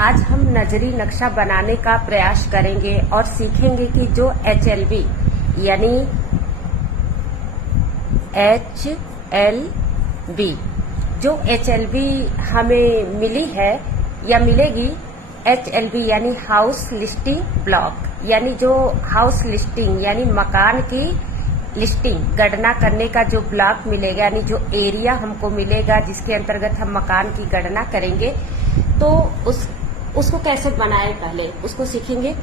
आज हम नजरी नक्शा बनाने का प्रयास करेंगे और सीखेंगे कि जो HLB यानी HLB जो HLB हमें मिली है या मिलेगी, HLB यानी हाउस लिस्टिंग ब्लॉक, यानी जो हाउस लिस्टिंग यानी मकान की लिस्टिंग गणना करने का जो ब्लॉक मिलेगा, यानी जो एरिया हमको मिलेगा जिसके अंतर्गत हम मकान की गणना करेंगे, तो उसको कैसे बनाए पहले उसको सीखेंगे।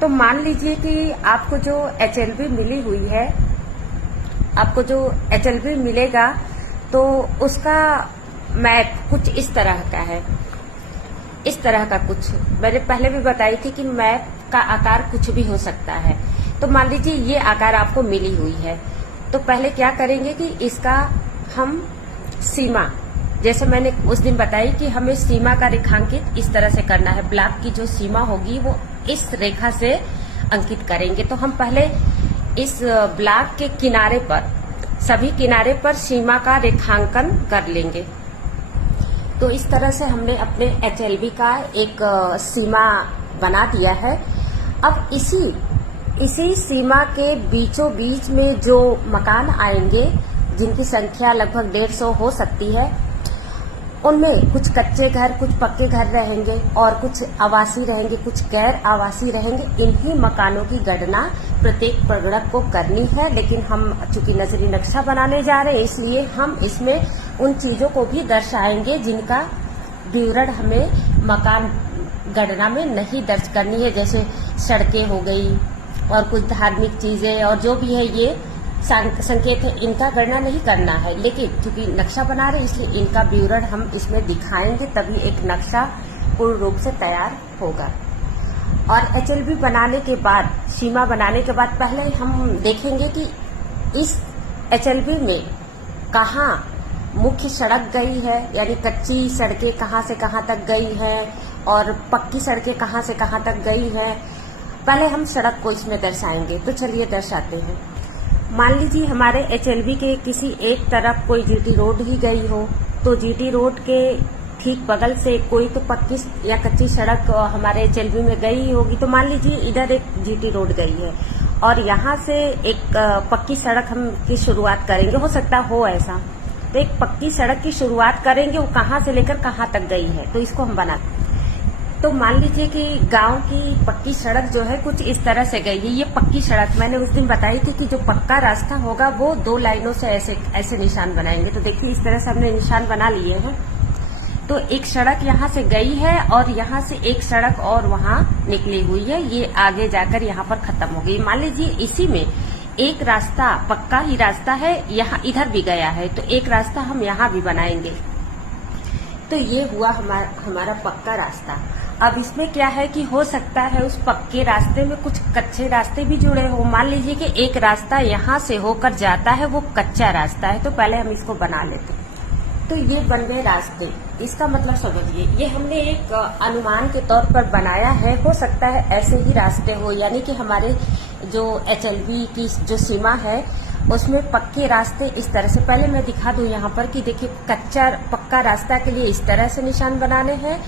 तो मान लीजिए कि आपको जो HLB मिली हुई है, आपको जो HLB मिलेगा तो उसका मैप कुछ इस तरह का है। इस तरह का कुछ मैंने पहले भी बताई थी कि मैप का आकार कुछ भी हो सकता है। तो मान लीजिए ये आकार आपको मिली हुई है, तो पहले क्या करेंगे कि इसका हम सीमा, जैसे मैंने उस दिन बताई कि हमें सीमा का रेखांकित इस तरह से करना है। ब्लॉक की जो सीमा होगी वो इस रेखा से अंकित करेंगे। तो हम पहले इस ब्लॉक के किनारे पर, सभी किनारे पर सीमा का रेखांकन कर लेंगे। तो इस तरह से हमने अपने HLB का एक सीमा बना दिया है। अब इसी सीमा के बीचों बीच में जो मकान आएंगे, जिनकी संख्या लगभग 150 हो सकती है, उनमें कुछ कच्चे घर, कुछ पक्के घर रहेंगे और कुछ आवासीय रहेंगे, कुछ गैर आवासीय रहेंगे। इन्हीं मकानों की गणना प्रत्येक प्रगणक को करनी है। लेकिन हम चूंकि नजरी नक्शा बनाने जा रहे हैं, इसलिए हम इसमें उन चीजों को भी दर्शाएंगे जिनका विवरण हमें मकान गणना में नहीं दर्ज करनी है, जैसे सड़कें हो गई और कुछ धार्मिक चीजें और जो भी है ये संकेत है, इनका गणना नहीं करना है। लेकिन क्योंकि नक्शा बना रहे इसलिए इनका विवरण हम इसमें दिखाएंगे, तभी एक नक्शा पूर्ण रूप से तैयार होगा। और HLB बनाने के बाद, सीमा बनाने के बाद पहले हम देखेंगे कि इस HLB में कहाँ मुख्य सड़क गई है, यानी कच्ची सड़कें कहाँ से कहाँ तक गई है और पक्की सड़कें कहाँ से कहाँ तक गई है। पहले हम सड़क को इसमें दर्शाएंगे। तो चलिए दर्शाते हैं। मान लीजिए हमारे HLB के किसी एक तरफ कोई GT रोड ही गई हो, तो GT रोड के ठीक बगल से कोई तो पक्की या कच्ची सड़क हमारे HLB में गई होगी। तो मान लीजिए इधर एक GT रोड गई है और यहाँ से एक पक्की सड़क हम की शुरुआत करेंगे, हो सकता हो ऐसा। तो एक पक्की सड़क की शुरुआत करेंगे, वो कहाँ से लेकर कहाँ तक गई है, तो इसको हम बनाते। तो मान लीजिए कि गांव की पक्की सड़क जो है कुछ इस तरह से गई है। ये पक्की सड़क मैंने उस दिन बताई थी कि जो पक्का रास्ता होगा वो 2 लाइनों से ऐसे निशान बनाएंगे। तो देखिए इस तरह से हमने निशान बना लिए हैं। तो एक सड़क यहाँ से गई है और यहाँ से एक सड़क और वहाँ निकली हुई है, ये आगे जाकर यहाँ पर खत्म हो गई। मान लीजिए इसी में एक रास्ता, पक्का ही रास्ता है, यहाँ इधर भी गया है, तो एक रास्ता हम यहाँ भी बनाएंगे। तो ये हुआ हमारा पक्का रास्ता। अब इसमें क्या है कि हो सकता है उस पक्के रास्ते में कुछ कच्चे रास्ते भी जुड़े हो। मान लीजिए कि एक रास्ता यहाँ से होकर जाता है, वो कच्चा रास्ता है, तो पहले हम इसको बना लेते हैं। तो ये बन गए रास्ते। इसका मतलब समझिए, ये हमने एक अनुमान के तौर पर बनाया है। हो सकता है ऐसे ही रास्ते हो, यानी कि हमारे जो HLB की जो सीमा है उसमें पक्के रास्ते इस तरह से। पहले मैं दिखा दूं यहाँ पर कि देखिए कच्चा पक्का रास्ता के लिए इस तरह से निशान बनाने हैं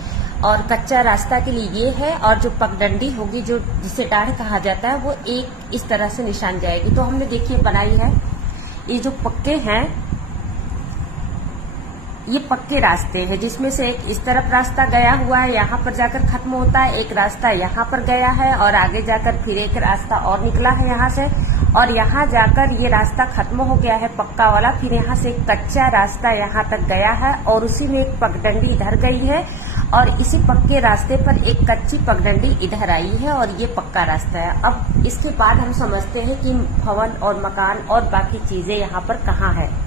और कच्चा रास्ता के लिए ये है, और जो पगडंडी होगी जो जिसे डाढ़ कहा जाता है वो एक इस तरह से निशान जाएगी। तो हमने देखिए बनाई है। ये जो पक्के हैं ये पक्के रास्ते हैं, जिसमें से एक इस तरफ रास्ता गया हुआ है, यहाँ पर जाकर खत्म होता है, एक रास्ता यहाँ पर गया है और आगे जाकर फिर एक रास्ता और निकला है यहाँ से, और यहाँ जाकर ये रास्ता खत्म हो गया है पक्का वाला। फिर यहाँ से एक कच्चा रास्ता यहाँ तक गया है और उसी में एक पगडंडी इधर गई है और इसी पक्के रास्ते पर एक कच्ची पगडंडी इधर आई है और ये पक्का रास्ता है। अब इसके बाद हम समझते हैं कि भवन और मकान और बाकी चीजें यहाँ पर कहाँ है।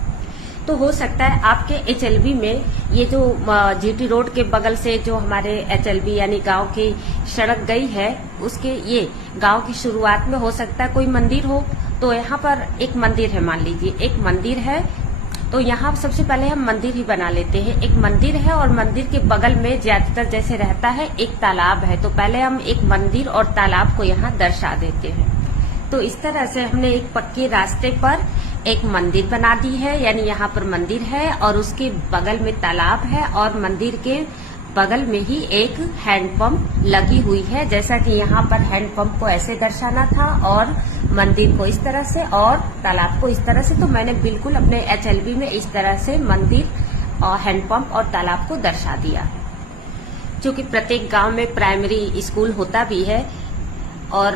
तो हो सकता है आपके HLB में ये जो GT रोड के बगल से जो हमारे HLB यानी गांव की सड़क गई है, उसके ये गांव की शुरुआत में हो सकता है कोई मंदिर हो। तो यहाँ पर एक मंदिर है, मान लीजिए एक मंदिर है, तो यहाँ सबसे पहले हम मंदिर ही बना लेते हैं। एक मंदिर है और मंदिर के बगल में ज्यादातर जैसे रहता है एक तालाब है, तो पहले हम एक मंदिर और तालाब को यहाँ दर्शा देते हैं। तो इस तरह से हमने एक पक्के रास्ते पर एक मंदिर बना दी है, यानी यहाँ पर मंदिर है और उसके बगल में तालाब है और मंदिर के बगल में ही एक हैंडपंप लगी हुई है। जैसा कि यहाँ पर हैंडपंप को ऐसे दर्शाना था और मंदिर को इस तरह से और तालाब को इस तरह से, तो मैंने बिल्कुल अपने HLB में इस तरह से मंदिर और हैंडपंप और तालाब को दर्शा दिया। क्योंकि प्रत्येक गांव में प्राइमरी स्कूल होता भी है और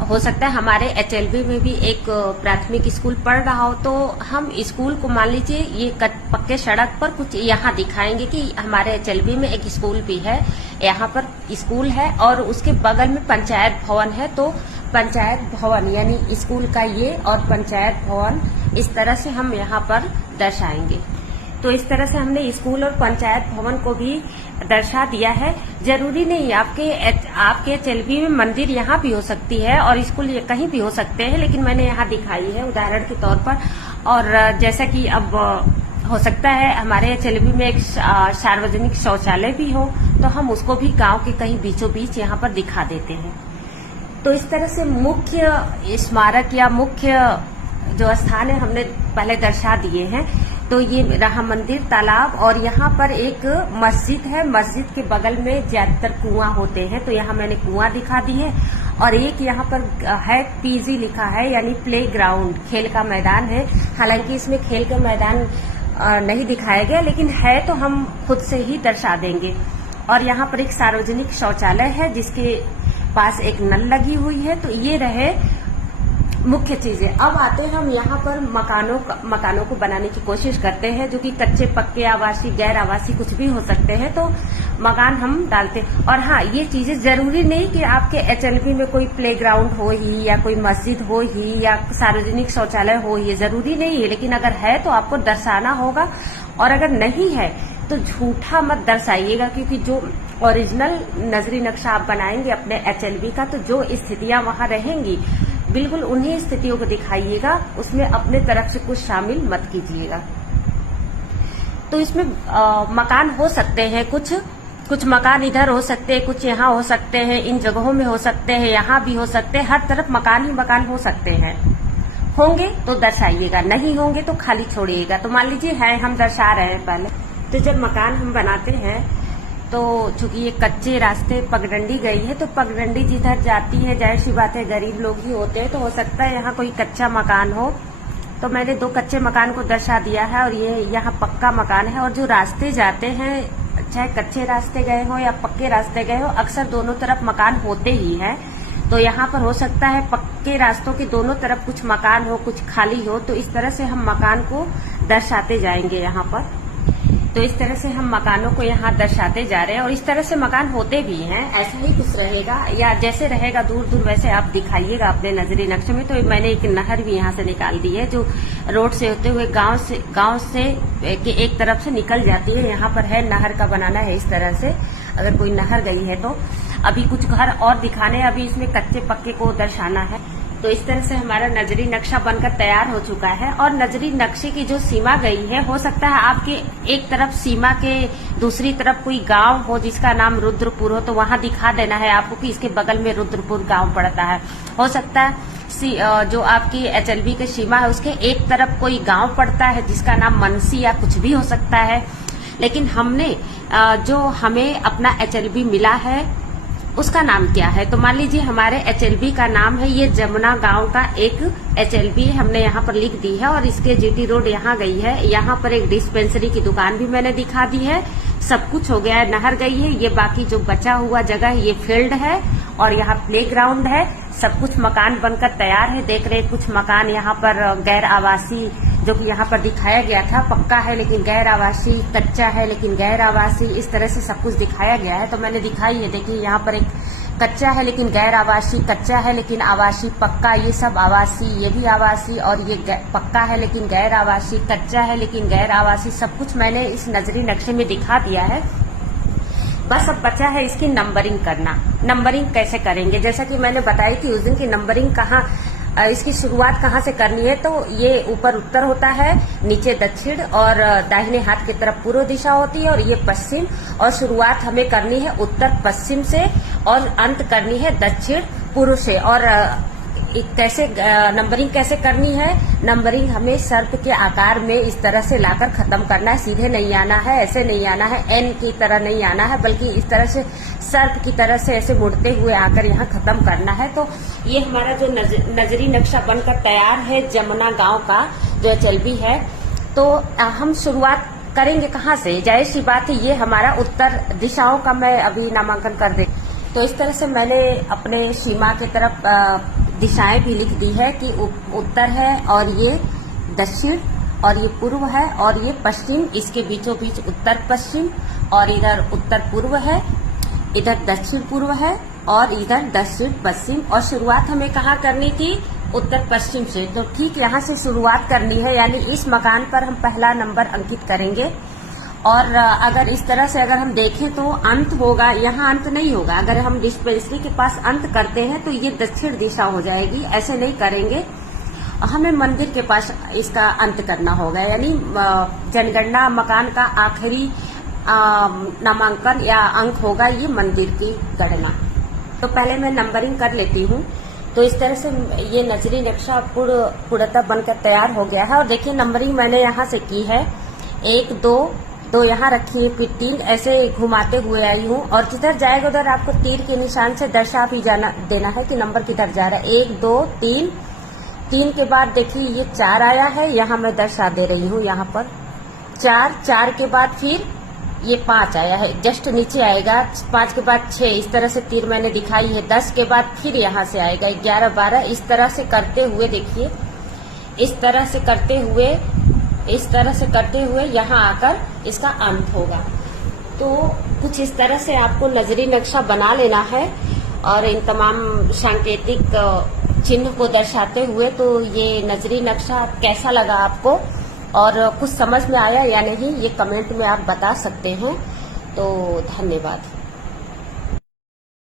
हो सकता है हमारे HLB में भी एक प्राथमिक स्कूल पढ़ रहा हो, तो हम स्कूल को मान लीजिए ये पक्के सड़क पर कुछ यहाँ दिखाएंगे कि हमारे HLB में एक स्कूल भी है, यहाँ पर स्कूल है और उसके बगल में पंचायत भवन है। तो पंचायत भवन यानी स्कूल का ये और पंचायत भवन इस तरह से हम यहाँ पर दर्शाएंगे। तो इस तरह से हमने स्कूल और पंचायत भवन को भी दर्शा दिया है। जरूरी नहीं आपके HLB में मंदिर यहाँ भी हो सकती है और स्कूल ये कहीं भी हो सकते हैं, लेकिन मैंने यहाँ दिखाई है उदाहरण के तौर पर। और जैसा कि अब हो सकता है हमारे HLB में एक सार्वजनिक शौचालय भी हो, तो हम उसको भी गांव के कहीं बीचों बीच यहाँ पर दिखा देते हैं। तो इस तरह से मुख्य स्मारक या मुख्य जो स्थान है हमने पहले दर्शा दिए हैं। तो ये रहा मंदिर, तालाब और यहाँ पर एक मस्जिद है। मस्जिद के बगल में ज्यादातर कुआं होते हैं, तो यहाँ मैंने कुआं दिखा दी है। और एक यहाँ पर है PG लिखा है यानी प्ले ग्राउंड, खेल का मैदान है। हालांकि इसमें खेल का मैदान नहीं दिखाया गया, लेकिन है तो हम खुद से ही दर्शा देंगे। और यहाँ पर एक सार्वजनिक शौचालय है जिसके पास एक नल लगी हुई है। तो ये रहे मुख्य चीजें। अब आते हैं हम यहाँ पर मकानों को बनाने की कोशिश करते हैं, जो कि कच्चे पक्के, आवासीय, गैर आवासीय कुछ भी हो सकते हैं। तो मकान हम डालते हैं। और हाँ, ये चीजें जरूरी नहीं कि आपके HLB में कोई प्लेग्राउंड हो ही या कोई मस्जिद हो ही या सार्वजनिक शौचालय हो, ये जरूरी नहीं है। लेकिन अगर है तो आपको दर्शाना होगा, और अगर नहीं है तो झूठा मत दर्शाइएगा, क्योंकि जो ओरिजिनल नजरी नक्शा आप बनाएंगे अपने HLB का, तो जो स्थितियां वहां रहेंगी बिल्कुल उन्हीं स्थितियों को दिखाइएगा, उसमें अपने तरफ से कुछ शामिल मत कीजिएगा। तो इसमें मकान हो सकते हैं, कुछ मकान इधर हो सकते हैं, कुछ यहाँ हो सकते हैं, इन जगहों में हो सकते हैं, यहाँ भी हो सकते हैं। हर तरफ मकान ही मकान हो सकते हैं। होंगे तो दर्शाइएगा, नहीं होंगे तो खाली छोड़िएगा। तो मान लीजिए है, हम दर्शा रहे हैं पहले। तो जब मकान हम बनाते हैं तो चूंकि ये कच्चे रास्ते पगडंडी गई है, तो पगडंडी जिधर जाती है, जाहिर सी बात है गरीब लोग ही होते हैं, तो हो सकता है यहाँ कोई कच्चा मकान हो। तो मैंने 2 कच्चे मकान को दर्शा दिया है और ये यहाँ पक्का मकान है। और जो रास्ते जाते हैं, चाहे कच्चे रास्ते गए हो या पक्के रास्ते गए हो, अक्सर दोनों तरफ मकान होते ही हैं। तो यहाँ पर हो सकता है पक्के रास्तों के दोनों तरफ कुछ मकान हो, कुछ खाली हो। तो इस तरह से हम मकान को दर्शाते जाएंगे यहाँ पर। तो इस तरह से हम मकानों को यहाँ दर्शाते जा रहे हैं और इस तरह से मकान होते भी हैं। ऐसा ही कुछ रहेगा या जैसे रहेगा दूर दूर वैसे आप दिखाइएगा अपने नजरी नक्शे में। तो मैंने एक नहर भी यहाँ से निकाल दी है, जो रोड से होते हुए गांव से के एक तरफ से निकल जाती है। यहाँ पर है, नहर का बनाना है इस तरह से, अगर कोई नहर गई है तो। अभी कुछ घर और दिखाने, अभी इसमें कच्चे पक्के को दर्शाना है। तो इस तरह से हमारा नजरी नक्शा बनकर तैयार हो चुका है। और नजरी नक्शे की जो सीमा गई है, हो सकता है आपके एक तरफ सीमा के दूसरी तरफ कोई गांव हो जिसका नाम रुद्रपुर हो, तो वहां दिखा देना है आपको कि इसके बगल में रुद्रपुर गांव पड़ता है। हो सकता है जो आपकी HLB की सीमा है उसके एक तरफ कोई गांव पड़ता है जिसका नाम मनसी या कुछ भी हो सकता है। लेकिन हमने जो हमें अपना HLB मिला है उसका नाम क्या है, तो मान लीजिए हमारे HLB का नाम है, ये जमुना गांव का एक HLB हमने यहाँ पर लिख दी है। और इसके GT रोड यहाँ गई है। यहाँ पर एक डिस्पेंसरी की दुकान भी मैंने दिखा दी है। सब कुछ हो गया है, नहर गई है। ये बाकी जो बचा हुआ जगह है ये फील्ड है और यहाँ प्ले ग्राउंड है। सब कुछ मकान बनकर तैयार है। देख रहे कुछ मकान यहाँ पर गैर आवासीय, जो कि यहाँ पर दिखाया गया था, पक्का है लेकिन गैर आवासीय, कच्चा है लेकिन गैर आवासीय, इस तरह से सब कुछ दिखाया गया है। तो मैंने दिखाई है, देखिए यहाँ पर एक कच्चा है लेकिन गैर आवासीय, कच्चा है लेकिन आवासीय, पक्का, ये सब आवासीय, ये भी आवासीय, और ये पक्का है लेकिन गैर आवासीय, कच्चा है लेकिन गैर आवासीय, सब कुछ मैंने इस नजरी नक्शे में दिखा दिया है। बस अब बचा है इसकी नंबरिंग करना। नंबरिंग कैसे करेंगे, जैसा कि मैंने बताई कि उस दिन की नंबरिंग कहाँ, इसकी शुरुआत कहाँ से करनी है। तो ये ऊपर उत्तर होता है, नीचे दक्षिण, और दाहिने हाथ की तरफ पूर्व दिशा होती है, और ये पश्चिम। और शुरुआत हमें करनी है उत्तर पश्चिम से और अंत करनी है दक्षिण पूर्व से। और कैसे नंबरिंग कैसे करनी है। नंबरिंग हमें सर्प के आकार में इस तरह से लाकर खत्म करना है। सीधे नहीं आना है, ऐसे नहीं आना है, एन की तरह नहीं आना है, बल्कि इस तरह से सर्प की तरह से ऐसे मुड़ते हुए आकर यहाँ खत्म करना है। तो ये हमारा जो नजरी नक्शा बनकर तैयार है जमुना गांव का जो HLB है। तो हम शुरुआत करेंगे कहाँ से? जाहिर सी बात है, ये हमारा उत्तर दिशाओं का मैं अभी नामांकन कर दे। तो इस तरह से मैंने अपने सीमा की तरफ दिशाएं भी लिख दी है कि उत्तर है और ये दक्षिण और ये पूर्व है और ये पश्चिम, इसके बीचों बीच उत्तर पश्चिम, और इधर उत्तर पूर्व है, इधर दक्षिण पूर्व है और इधर दक्षिण पश्चिम। और शुरुआत हमें कहाँ करनी थी? उत्तर पश्चिम से। तो ठीक यहाँ से शुरुआत करनी है, यानी इस मकान पर हम पहला नंबर अंकित करेंगे। और अगर इस तरह से अगर हम देखें तो अंत होगा, यहाँ अंत नहीं होगा। अगर हम डिस्पेंसरी के पास अंत करते हैं तो ये दक्षिण दिशा हो जाएगी, ऐसे नहीं करेंगे। हमें मंदिर के पास इसका अंत करना होगा, यानी जनगणना मकान का आखिरी नामांकन या अंक होगा ये मंदिर की गणना। तो पहले मैं नंबरिंग कर लेती हूँ। तो इस तरह से ये नजरी नक्शा पूर्णतः बनकर तैयार हो गया है। और देखिए नंबरिंग मैंने यहाँ से की है, 1 2 यहाँ रखी है, फिर 3 ऐसे घुमाते हुए आई हूँ। और जिधर जाएगा उधर आपको तीर के निशान से दर्शा भी देना है कि नंबर किधर जा रहा है। 1 2 3 के बाद देखिए ये 4 आया है, यहाँ मैं दर्शा दे रही हूँ। यहाँ पर 4 के बाद फिर ये 5 आया है, जस्ट नीचे आएगा। 5 के बाद 6, इस तरह से तीर मैंने दिखाई है। 10 के बाद फिर यहाँ से आएगा 11 12, इस तरह से करते हुए देखिए, इस तरह से करते हुए यहाँ आकर इसका अंत होगा। तो कुछ इस तरह से आपको नजरी नक्शा बना लेना है और इन तमाम सांकेतिक चिन्ह को दर्शाते हुए। तो ये नजरी नक्शा कैसा लगा आपको और कुछ समझ में आया या नहीं, ये कमेंट में आप बता सकते हैं। तो धन्यवाद।